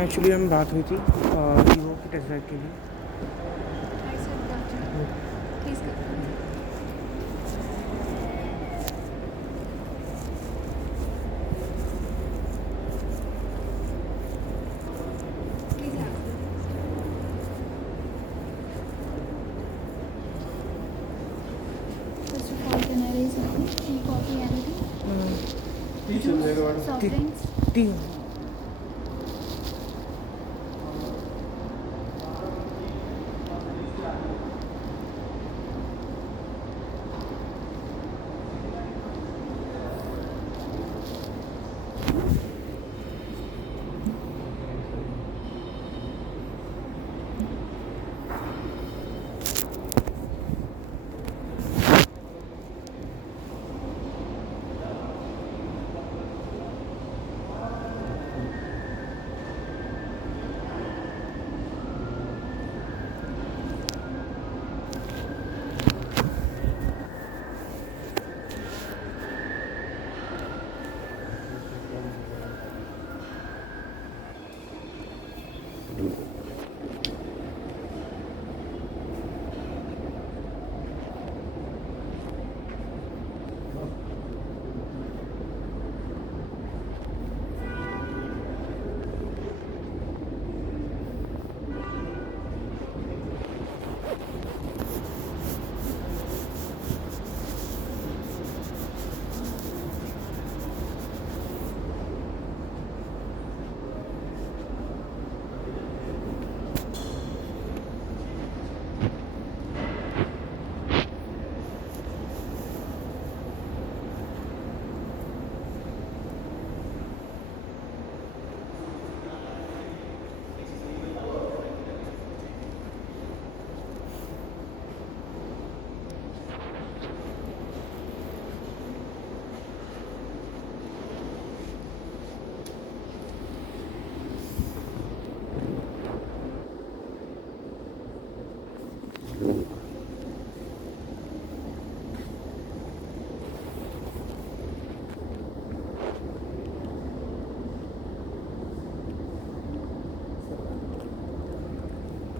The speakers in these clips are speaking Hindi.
एक्चुअली हम बात हुई थी वीवो की टेस्ट ड्राइव के लिए। I said that. Please continue. Please answer the question. First of all, can I raise something? Tea, coffee, anything? Juice, soft T drinks? T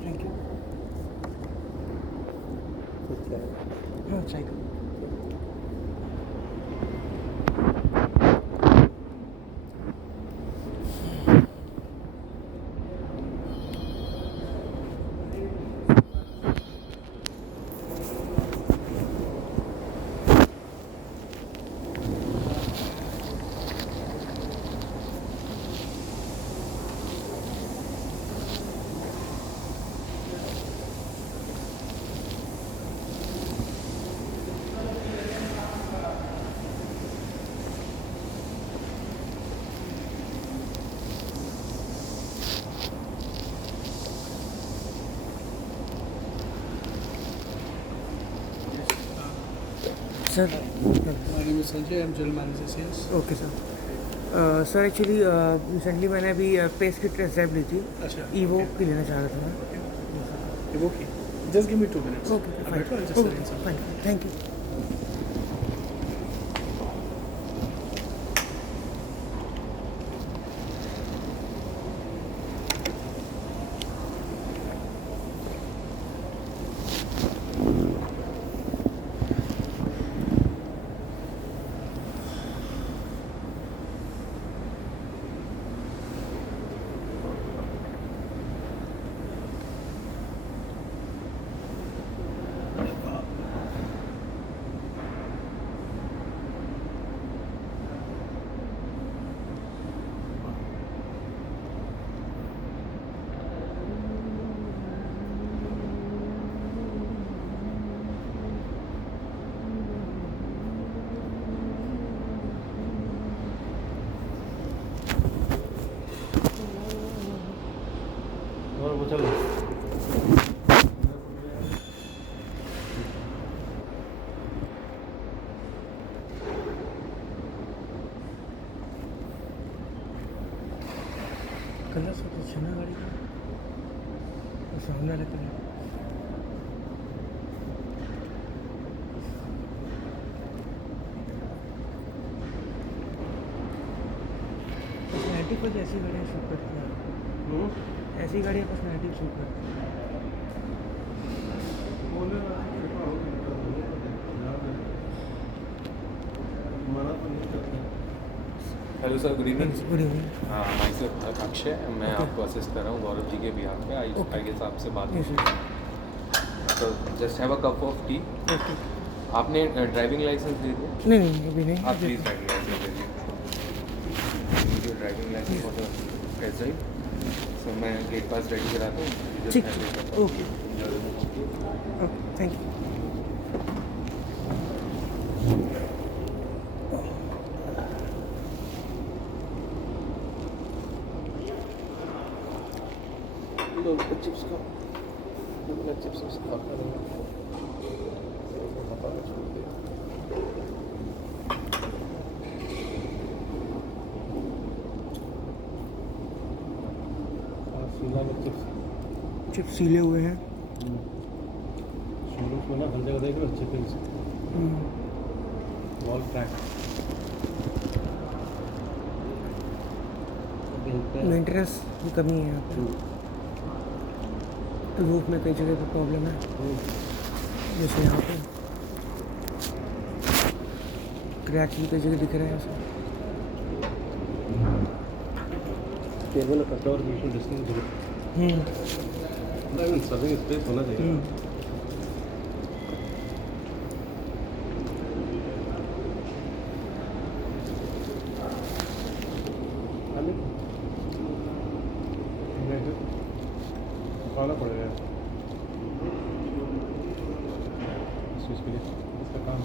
thank you. हाँ चाय का। Sir My name is Sanjay. I'm general manager sales. Okay sir. Sir actually recently मैंने अभी पेस की टेस्ट ड्राइव ली थी। अच्छा, ईवो okay. की लेना चाह रहा था मैं। Okay. Just give me 2 minutes. Okay I'm fine. better. I'll just arrange something. Fine thank you. और वो चलो कलर सब अच्छा ना गाड़ी का, सामने रहता है। पर्सनैलिटी पर जैसी गाड़ियाँ शूट करती हैं। ऐसी गाड़ियाँ पर्सनैलिटी सूट करती हैं। Hello sir, good evening. Good evening. My self Akshay, मैं Okay. आपको असिस्ट कर रहा हूँ गौरव जी के बिहाफ पे। आई Okay. गेस आपसे बात यस हुई। तो just have a cup of T. Okay. आपने ड्राइविंग लाइसेंस दे दिया? नहीं नहीं अभी नहीं। आप प्लीज़ ड्राइविंग लाइसेंस दे दीजिए। Driving licence for the test drive. So मैं गेट पास रेडी कराता हूँ। ठीक ओके थैंक यू। चिप्स का चिप्स खाता चिप्स सीले हुए हैं। शोरूम को ना हर जगह देख रहे हो अच्छे से वॉल ट्रैक मेंटेनेंस की कमी है यहाँ पर। रूफ में कई जगह पर प्रॉब्लम है, जैसे यहाँ पे क्रैक्स भी कई जगह दिख रहे हैं ऐसे। टेबल कट और बीच में डिस्टेंस सर्विंग स्पेस होना चाहिए। खाना पड़ेगा इस चीज़ के लिए, इसका काम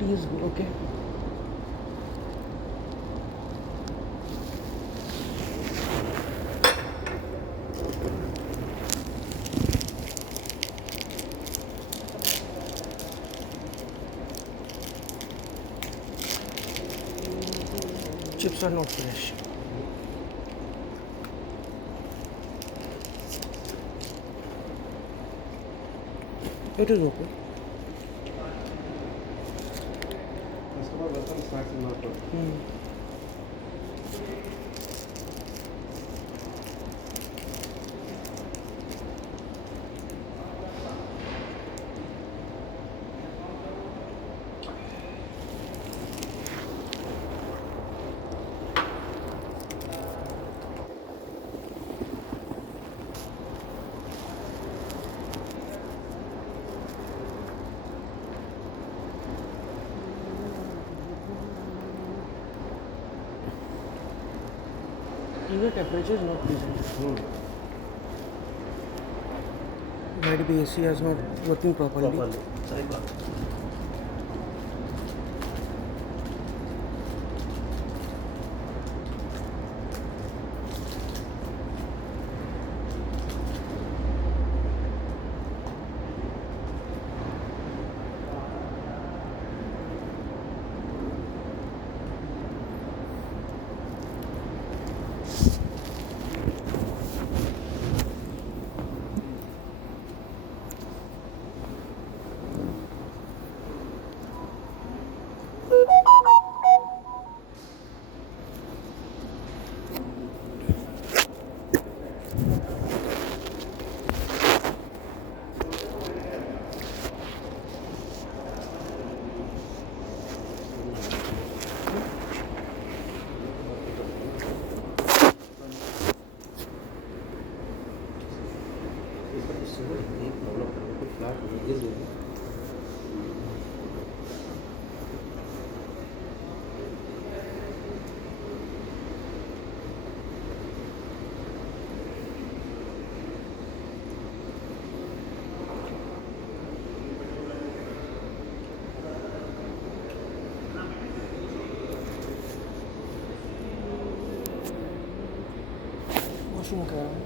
T is okay. Chips are not fresh. It is okay. Customer welcome snacks in not Even temperature is not pleasant. Might be AC is not working properly. सही बात। Washroom कर रहा हूँ।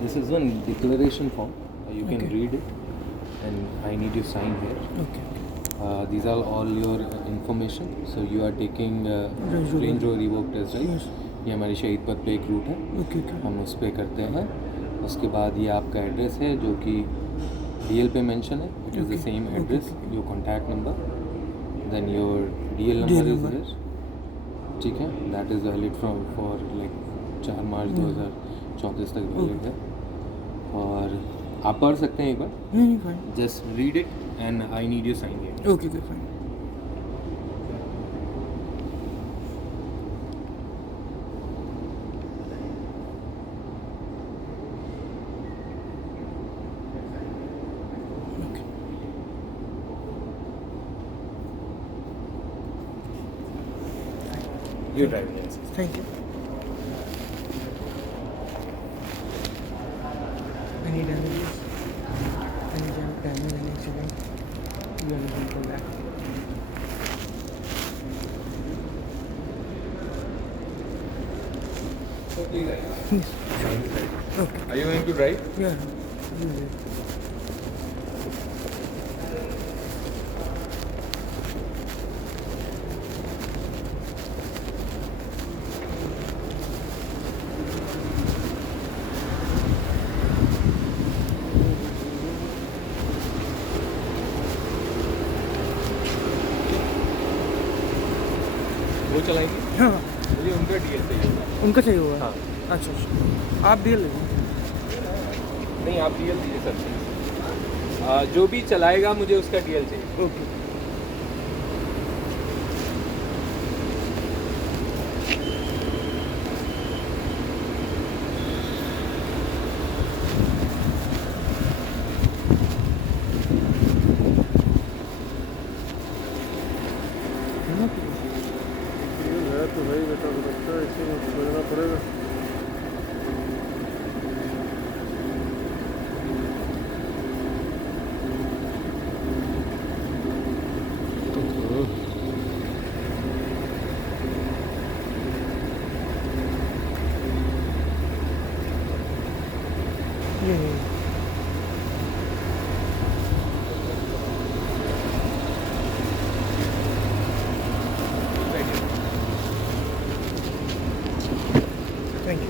This is one declaration form. You can Okay. read it, and I need you sign here. Okay. These are all your information. So you are taking Range Rover. Range Rover Evoque test drive. Yes. ये हमारी शहीद पथ पे एक रूट है, Okay. Okay. हम उस पर करते हैं. उसके बाद ये आपका एड्रेस है जो कि DL पे मेंशन है. It is the Okay. Same Okay, address. okay. Your contact number, then your DL DL number is number. There. ठीक है. That is valid for like 4 March 2024 तक वैलिड है. और आप पढ़ सकते हैं एक बार. नहीं fine. Just read it and I need you sign here. Okay okay fine. Your driving license. Thank you. Any damages? Any damage, any accident? You are looking for that. Yes. Okay. Are you going to drive? Yeah. You will. वो चलाएंगे. हाँ मुझे उनका DL चाहिए होगा. उनका चाहिए होगा. हाँ. अच्छा अच्छा. आप डील लेंगे. नहीं, आप DL दीजिए सर. जो भी चलाएगा मुझे उसका DL चाहिए. ओके. है तो भाई बेटा लगता है इसी में समझना पड़ेगा. ये थैंक यू.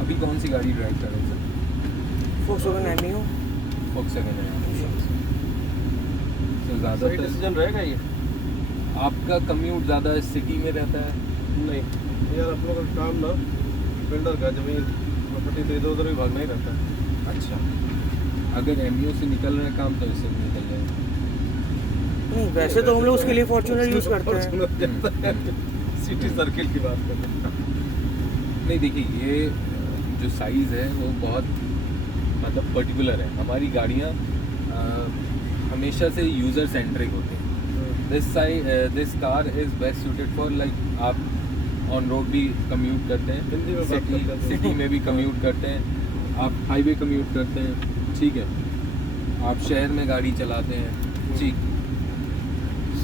अभी कौन सी गाड़ी ड्राइव कर रहे हैं सर? Volkswagen Neo. Volkswagen है. तो सही ज़्यादा डिसीजन रहेगा ये. आपका कम्यूट ज़्यादा सिटी में रहता है. नहीं यार, आप लोगों का काम ना बिल्डर का जमीन प्रॉपर्टी तो इधर उधर भी भागना ही रहता है. अच्छा. अगर MU से निकल रहा है काम तो इससे भी निकल जाएगा. नहीं वैसे तो हम लोग उसके लिए फॉर्च्यूनर यूज़ करते हैं. सिटी सर्किल की बात कर रहे हैं. नहीं देखिए, ये जो साइज़ है वो बहुत मतलब पर्टिकुलर है. हमारी गाड़ियाँ हमेशा से यूज़र सेंट्रिक होती हैं. This car is best suited for like आप ऑन रोड भी कम्यूट करते हैं, हिंदी में बात करते हैं. सिटी में भी कम्यूट करते हैं, आप हाईवे कम्यूट करते हैं, ठीक है, आप शहर में गाड़ी चलाते हैं, ठीक.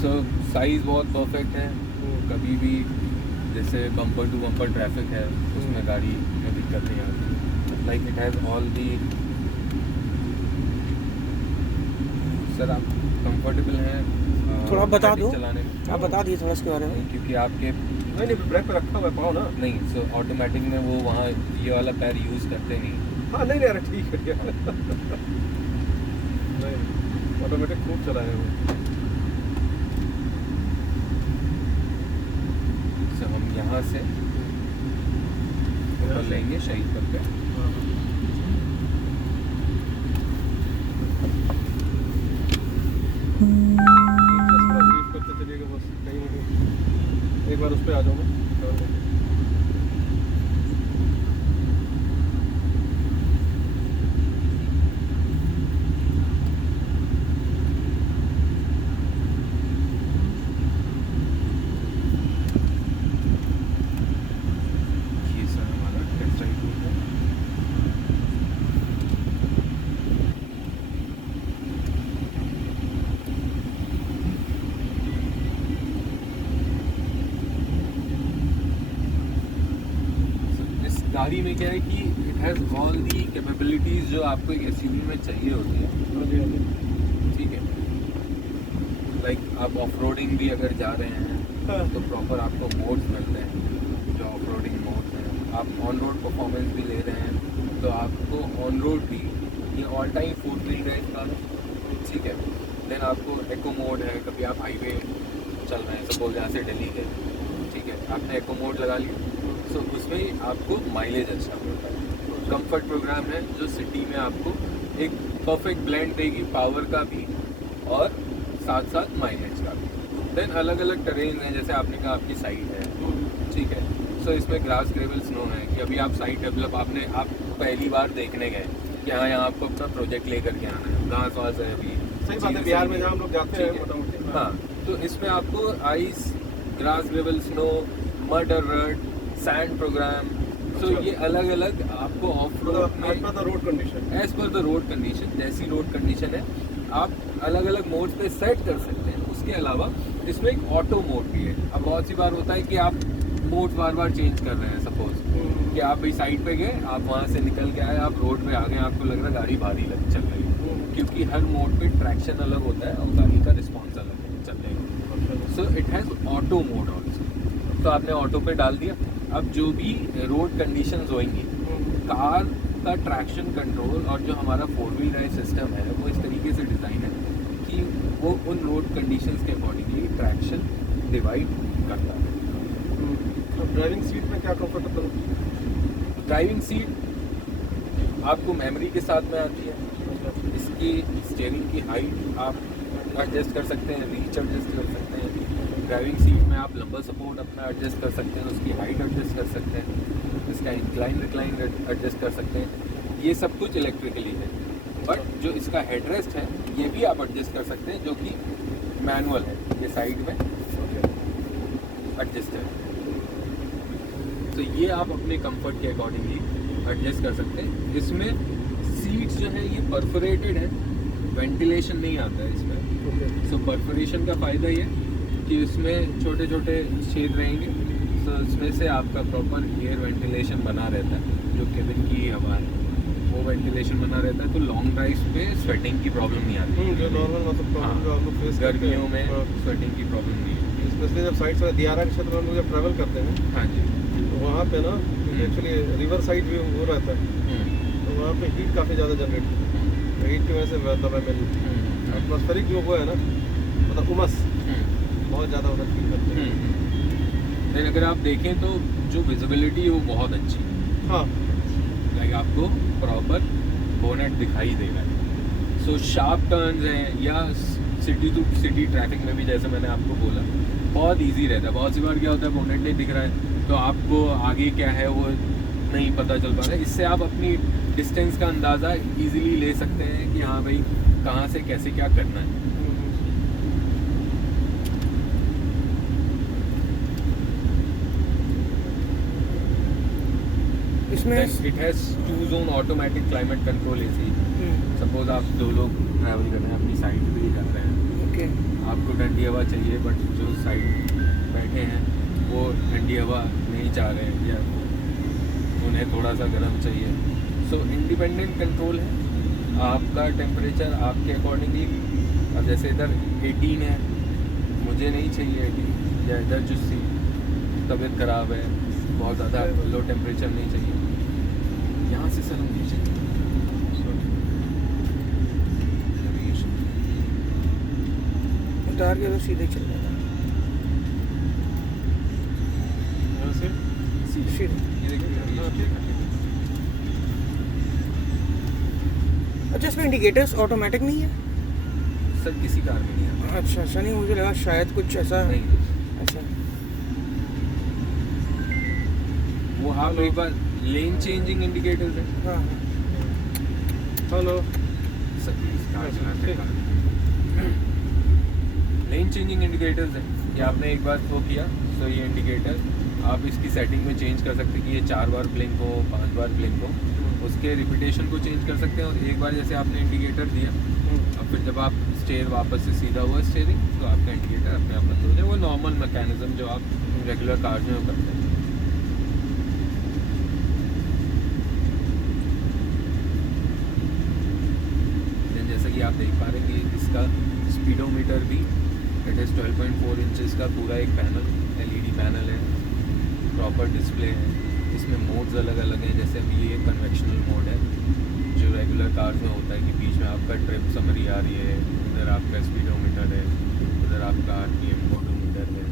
सो साइज़ बहुत परफेक्ट है. कभी भी जैसे बम्पर टू बम्पर ट्रैफिक है उसमें गाड़ी में दिक्कत नहीं आती. Like it has all the. Sir आप कंफर्टेबल हैं थोड़ा बता दो. चलाने में? आप बता दिए थोड़ा इसके बारे में. क्योंकि आपके नहीं नहीं, ब्रेक पे रखा हुआ है पाँव ना. नहीं, सो ऑटोमेटिक में वो वहाँ ये वाला पैर यूज़ करते नहीं. हाँ नहीं नहीं, अरे ठीक है यार. नहीं ऑटोमेटिक खूब चलाए वो. सो हम यहाँ से ऊपर लेंगे शहीद पथ पे. करते चलिएगा बस, कहीं ना कहीं एक बार उस पर आ जाओ मैं. गाड़ी में क्या है कि it has all the capabilities जो आपको एक एसयूवी में चाहिए होती है, हाँ जी, हाँ जी। ठीक है। लाइक आप ऑफ रोडिंग भी अगर जा रहे हैं हाँ। तो प्रॉपर आपको मोड्स मिलते हैं जो ऑफ रोडिंग मोड्स हैं। आप ऑन रोड परफॉर्मेंस भी ले रहे हैं तो आपको ऑन रोड भी ये all time 4 wheel drive car है, ठीक है। देन आपको एको मोड है, कभी आप हाईवे चल रहे हैं, सपोज यहाँ से दिल्ली गए, ठीक है, आपने एको मोड लगा लिया, सो उसमें आपको माइलेज अच्छा मिलता है। कंफर्ट प्रोग्राम है जो सिटी में आपको एक परफेक्ट ब्लेंड देगी पावर का भी और साथ साथ माइलेज का भी। देन अलग अलग टेरेन है, जैसे आपने कहा आपकी साइट है, ठीक है, सो इसमें ग्रास ग्रेवल स्नो है कि अभी आप साइट डेवलप आप पहली बार देखने गए कि हाँ यहाँ आपको अपना प्रोजेक्ट लेकर के आना है, घास वास है अभी, सही बात है, बिहार में जहाँ हम लोग जाते हैं ठीक है। मोटा-मोटी। हाँ, तो इसमें आपको ice, grass gravel snow, mud और रड, सैंड प्रोग्राम, तो अच्छा। ये अलग अलग आपको ऑफ रोड मतलब में as per the road condition। As per the road condition, जैसी रोड कंडीशन है आप अलग अलग मोड्स पे सेट कर सकते हैं। उसके अलावा इसमें एक ऑटो मोड भी है। अब बहुत सी बार होता है कि आप मोड बार बार चेंज कर रहे हैं, सपोज कि आप भाई साइड पे गए, आप वहाँ से निकल के आए, आप रोड पे आ गए, आपको लग रहा है गाड़ी भारी चल रही है, क्योंकि हर मोड पे ट्रैक्शन अलग होता है और गाड़ी का रिस्पॉन्स अलग चलने का। So it has auto mode also, तो आपने ऑटो पे डाल दिया। अब जो भी रोड कंडीशंस होंगी, कार का ट्रैक्शन कंट्रोल और जो हमारा 4 व्हील ड्राइव सिस्टम है वो इस तरीके से डिज़ाइन है कि वो उन रोड कंडीशंस के अकॉर्डिंगली ट्रैक्शन डिवाइड करता है। अब ड्राइविंग सीट में क्या कंफर्टेबल है? ड्राइविंग सीट आपको मेमोरी के साथ में आती है, इसकी स्टीयरिंग की हाइट आप एडजस्ट कर सकते हैं, रीच एडजस्ट कर सकते हैं। ड्राइविंग सीट में आप लंबा सपोर्ट अपना एडजस्ट कर सकते हैं, उसकी हाइट एडजस्ट कर सकते हैं, इसका इंक्लाइन रिक्लाइन एडजस्ट कर सकते हैं। ये सब कुछ इलेक्ट्रिकली है, बट जो इसका हेडरेस्ट है ये भी आप एडजस्ट कर सकते हैं, जो कि मैनुअल है, ये साइड में एडजस्ट है। तो ये आप अपने कंफर्ट के अकॉर्डिंगली एडजस्ट कर सकते हैं। इसमें सीट्स जो है ये परफोरेटेड है, वेंटिलेशन नहीं आता है इसमें। सो परफोरेशन का फ़ायदा ये कि इसमें छोटे छोटे छेद रहेंगे, तो इसमें से आपका प्रॉपर एयर वेंटिलेशन बना रहता है, जो केबिन की हवा है वो वेंटिलेशन बना रहता है, तो लॉन्ग ड्राइव पे स्वेटिंग की प्रॉब्लम नहीं आती। जो नॉर्मल मतलब प्रॉब्लम जो आप लोग फेस करते हैं गर्मियों में स्वेटिंग की प्रॉब्लम नहीं है। स्पेशली जब साइड से दियारा के क्षेत्र में हम लोग जब ट्रैवल करते हैं हाँ जी। तो वहाँ पे ना एक्चुअली रिवर साइड भी वो रहता है, तो वहाँ पे हीट काफ़ी ज़्यादा जनरेट होती है। हीट की वजह से दबा में एटमॉस्फेरिक जो वो है ना, मतलब उमस बहुत ज़्यादा उधर फील करते हैं। लेकिन अगर आप देखें तो जो विजिबिलिटी है वो बहुत अच्छी है, हाँ, लाइक आपको प्रॉपर बोनेट दिखाई देगा। सो शार्प टर्न्स हैं या सिटी टू सिटी ट्रैफिक में भी, जैसे मैंने आपको बोला, बहुत इजी रहता है। बहुत सी बार क्या होता है बोनेट नहीं दिख रहा है तो आपको आगे क्या है वो नहीं पता चल पा रहा है। इससे आप अपनी डिस्टेंस का अंदाज़ा इजीली ले सकते हैं कि हाँ भाई कहाँ से कैसे क्या करना है। इसमें it has 2 zone automatic climate control AC. Suppose आप 2 लोग ट्रैवल कर रहे हैं, अपनी साइड पे ही जा रहे हैं, ओके, आपको ठंडी हवा चाहिए, बट जो साइड बैठे हैं वो ठंडी हवा नहीं चाह रहे हैं या उन्हें थोड़ा सा गर्म चाहिए। सो इंडिपेंडेंट कंट्रोल है, आपका टेम्परेचर आपके अकॉर्डिंगली। अब जैसे इधर 18 है, मुझे नहीं चाहिए 18, या इधर जो सी तबीयत ख़राब है, बहुत ज़्यादा लो टेम्परेचर नहीं चाहिए, यहाँ से सर नीचे उतार के तो सीधे चल जाएगा, यहाँ से सीधे। ये देखिए। अच्छा, इसमें इंडिकेटर्स ऑटोमेटिक नहीं है? सर किसी कार में नहीं आता। अच्छा अच्छा, नहीं मुझे लगा शायद कुछ ऐसा। नहीं, अच्छा, वो आप एक बार लेन चेंजिंग इंडिकेटर्स है। हाँ हेलो, लेन चेंजिंग इंडिकेटर्स है कि आपने एक बार वो किया तो ये इंडिकेटर आप इसकी सेटिंग में चेंज कर सकते हैं कि ये 4 बार ब्लिंक हो, 5 बार ब्लिंक हो, उसके रिपीटेशन को चेंज कर सकते हैं। और एक बार जैसे आपने इंडिकेटर दिया, अब फिर जब आप स्टेयर वापस से सीधा हुआ स्टेयरिंग तो आपका इंडिकेटर अपने आप बंद हो जाए। वो नॉर्मल मैकेनिज्म जो आप रेगुलर कार में करते हैं। देख पा रहे हैं कि इसका स्पीडोमीटर भी इट इज़ 12.4 इंचज़ का पूरा एक पैनल LED पैनल है, प्रॉपर डिस्प्ले है। इसमें मोड्स अलग अलग हैं, जैसे अभी ये कन्वेक्शनल मोड है जो रेगुलर कार्स में होता है कि बीच में आपका ट्रिप समरी आ रही है, इधर आपका स्पीडोमीटर है, उधर आपका RPM ओडोमीटर है,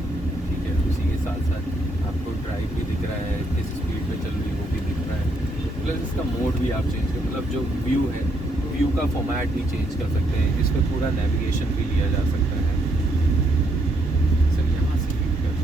ठीक है। उसी के साथ साथ आपको ड्राइव भी दिख रहा है, किस स्पीड पे चल रही है वो भी दिख रहा है। प्लस इसका मोड भी आप चेंज कर, मतलब जो व्यू है, व्यू का फॉर्मेट भी चेंज कर सकते हैं। इस पर पूरा नेविगेशन भी लिया जा सकता है। सर यहाँ से क्लिक कर,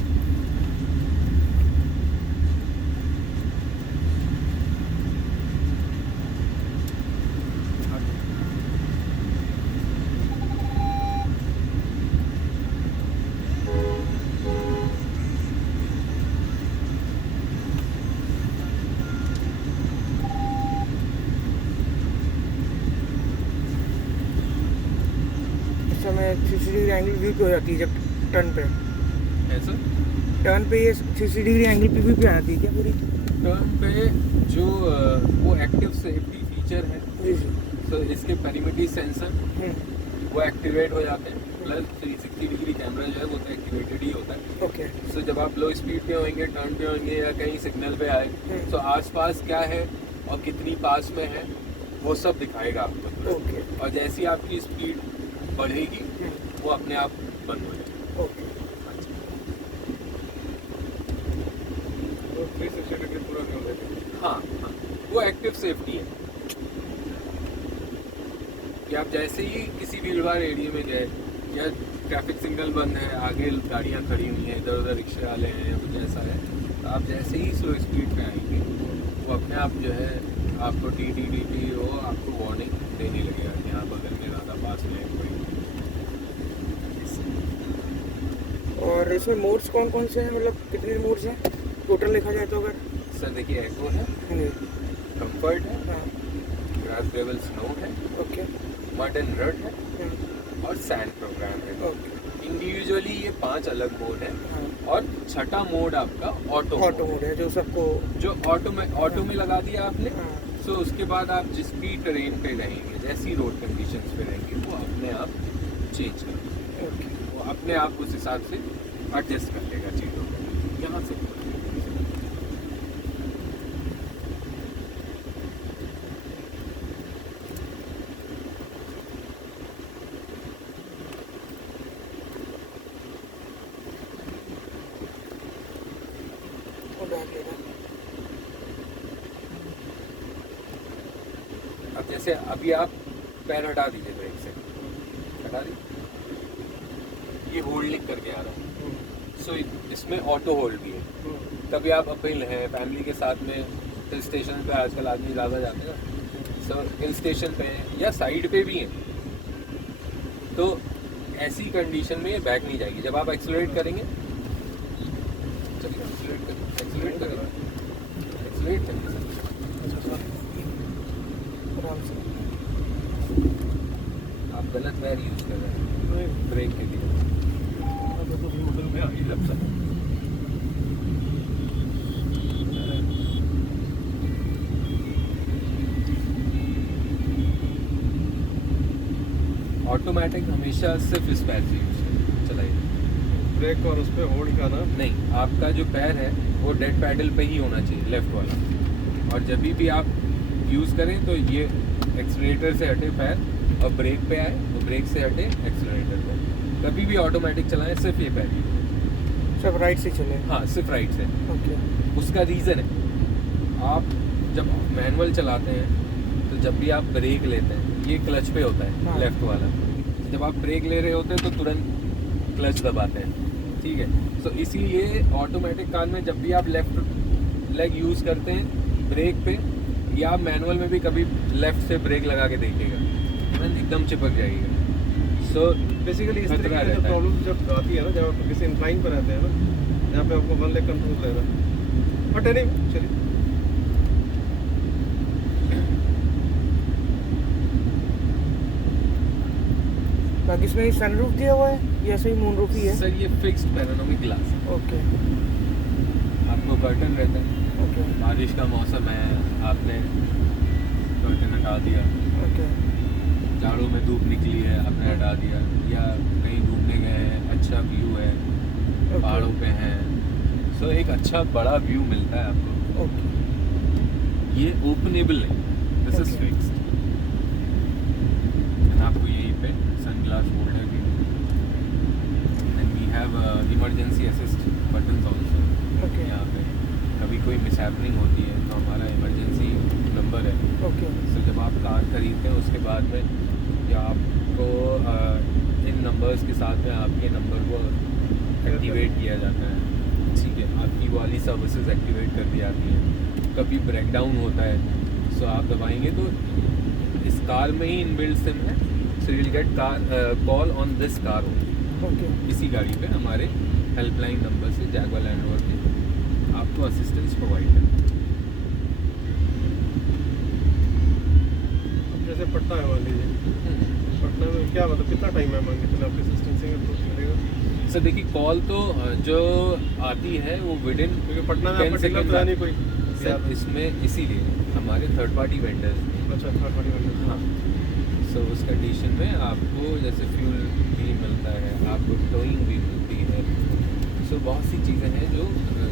इस समय 360 डिग्री एंगल व्यू पे हो जाती है जब टर्न पे, ऐसा टर्न पे ये 360 डिग्री एंगल पे व्यू पे आ जाती है क्या पूरी? टर्न पे जो वो एक्टिव सेफ्टी फीचर है, जी जी। तो इसके पेरीमीटर सेंसर हम्म, वो एक्टिवेट हो जाते हैं। प्लस 360 डिग्री कैमरा जो है वो तो एक्टिवेटेड ही होता है। ओके। सो जब आप लो स्पीड पे होंगे, टर्न पे होंगे या कहीं सिग्नल पे आए, तो आसपास क्या है और कितनी पास में है वो सब दिखाएगा आपको। ओके। और जैसी आपकी स्पीड बढ़ेगी वो अपने आप बंद हो जाएगा। ओके। तो 360 डिग्री पूरा कर देते हैं। हाँ हाँ, वो एक्टिव सेफ्टी है कि आप जैसे ही किसी भीड़ भाड़ एरिया में गए या ट्रैफिक सिग्नल बंद है, आगे गाड़ियाँ खड़ी हुई हैं, इधर उधर रिक्शे वाले हैं या कुछ ऐसा है, तो आप जैसे ही स्लो स्पीड पे आएंगे वो अपने आप जो है आपको टी वो आपको वार्निंग देने लगेगा कि यहाँ बगल में ज़्यादा पास में है कोई। और इसमें मोड्स कौन कौन से हैं, मतलब कितने मोड्स हैं टोटल देखा जाए तो? अगर सर देखिए, एको है, कंफर्ट है, हाँ, ग्रास ग्रेवल स्नो है, ओके। मड एंड रड है हाँ, और सैंड प्रोग्राम है। ओके। इंडिविजुअली ये 5 अलग मोड है। हाँ, और छठा मोड आपका ऑटो ऑटो मोड है जो सबको, जो ऑटो में लगा दिया आपने। हाँ, सो उसके बाद आप जिस भी ट्रेन पे रहेंगे, जैसी रोड कंडीशंस पे रहेंगे, वो अपने आप चेंज कर देगा। ओके। वो अपने आप उस हिसाब से एडजस्ट कर लेगा चीज़ों को। यहाँ से वो बैग लेगा। अब जैसे अभी आप पैर हटा दीजिए ब्रेक से, हटा दी, ये होल्डिंग करके आ रहा है। सो इसमें ऑटो होल्ड भी है। कभी आप अपहिल हैं, फैमिली के साथ में हिल स्टेशन पे आजकल आदमी ज़्यादा जाते हैं ना, सो हिल स्टेशन पे हैं या साइड पे भी हैं, तो ऐसी कंडीशन में ये बैक नहीं जाएगी। जब आप एक्सीलरेट करेंगे, चलिए एक्सीलरेट करेंगे, एक्सीलरेट करेंगे आराम से। आप गलत पैर यूज़ कर रहे हैं ब्रेक के लिए। मॉडल में आ गई लेफ्ट साइड। ऑटोमेटिक हमेशा सिर्फ इस पैर से यूज़ चलाइए। ब्रेक और उस पर होल्ड का ना, नहीं, आपका जो पैर है वो डेड पैडल पे ही होना चाहिए, लेफ्ट वाला। और जब भी आप यूज़ करें तो ये एक्सीलरेटर से हटे पैर और ब्रेक पे आए तो ब्रेक से हटे एक्सीलरेटर पे। कभी भी ऑटोमेटिक चलाएं सिर्फ ये पैर यूज़। सब राइट से चले। हाँ, सिर्फ राइट से। ओके। उसका रीज़न है, आप जब मैनुअल चलाते हैं तो जब भी आप ब्रेक लेते हैं, ये क्लच पे होता है, हाँ। लेफ़्ट वाला। जब आप ब्रेक ले रहे होते हैं तो तुरंत क्लच दबाते हैं, ठीक है। तो इसीलिए ऑटोमेटिक कार में जब भी आप लेफ़्ट लेग यूज़ करते हैं ब्रेक पे, या आप मैनुअल में भी कभी लेफ़्ट से ब्रेक लगा के देखिएगा, तुरंत एकदम चिपक जाएगा। सो बेसिकली इस खतरा तरीके की रहता है। प्रॉब्लम जब आती है ना, जब आप किसी इंक्लाइन पर रहते हैं ना, जहाँ पे आपको वन लेग कंट्रोल लेना। बट एनीवे, चलिए। बाकी इसमें सनरूफ दिया हुआ है या ऐसे ही मून रूफ ही है? सर ये फिक्स्ड पैनोरामिक ग्लास है, ओके। आपको कर्टन रहता है। ओके। बारिश का मौसम है, आपने कर्टन हटा दिया, ओके। जाड़ों में धूप निकली है आपने हटा दिया, या कहीं घूमने गए हैं अच्छा व्यू है पहाड़ों पे हैं, सो एक अच्छा बड़ा व्यू मिलता है आपको। ओके ये ओपनेबल नहीं, दिस इज Okay. फिक्स्ड। आपको यहीं पे सनग्लास होल्डर भी, and we have emergency assist buttons also. Okay. यहाँ पे कभी कोई मिसहैपनिंग होती है तो हमारा इमरजेंसी नंबर है, ओके तो जब आप कार खरीदते हैं उसके बाद में या आपको इन नंबर्स के साथ में आपके नंबर को एक्टिवेट किया जाता है, ठीक है, आपकी वाली सर्विसेज एक्टिवेट कर दी जाती हैं। कभी ब्रेकडाउन होता है सो आप दबाएंगे तो इस कार में ही इनबिल्ट सिम है, so you will get call on this car only. Okay इसी गाड़ी पे हमारे हेल्पलाइन नंबर से जैगुआर लैंड रोवर में आपको असिस्टेंस प्रोवाइड करें। अब जैसे पटना है मान लीजिए, पटना में क्या मतलब कितना टाइम है मान के चले आपके असिस्टेंसिंग अप्रोच करेगा? सर देखिए कॉल तो जो आती है वो विद इन क्योंकि पटना में 10 आपका डीलर तो है नहीं कोई। सर इसमें इसीलिए हमारे थर्ड पार्टी वेंडर्स हैं। अच्छा थर्ड पार्टी वेंडर। हाँ, सो उस कंडीशन में आपको जैसे फ्यूल भी मिलता है, आपको टोइंग भी मिलती है, सो बहुत सी चीज़ें हैं जो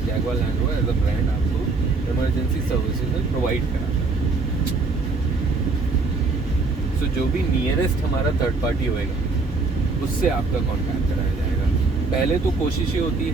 Jaguar Land Rover as a brand आपको इमरजेंसी सर्विसेज में प्रोवाइड कराता है। सो जो भी नियरेस्ट हमारा थर्ड पार्टी होएगा उससे आपका कॉन्टैक्ट कराया जाएगा। पहले तो कोशिश ये होती है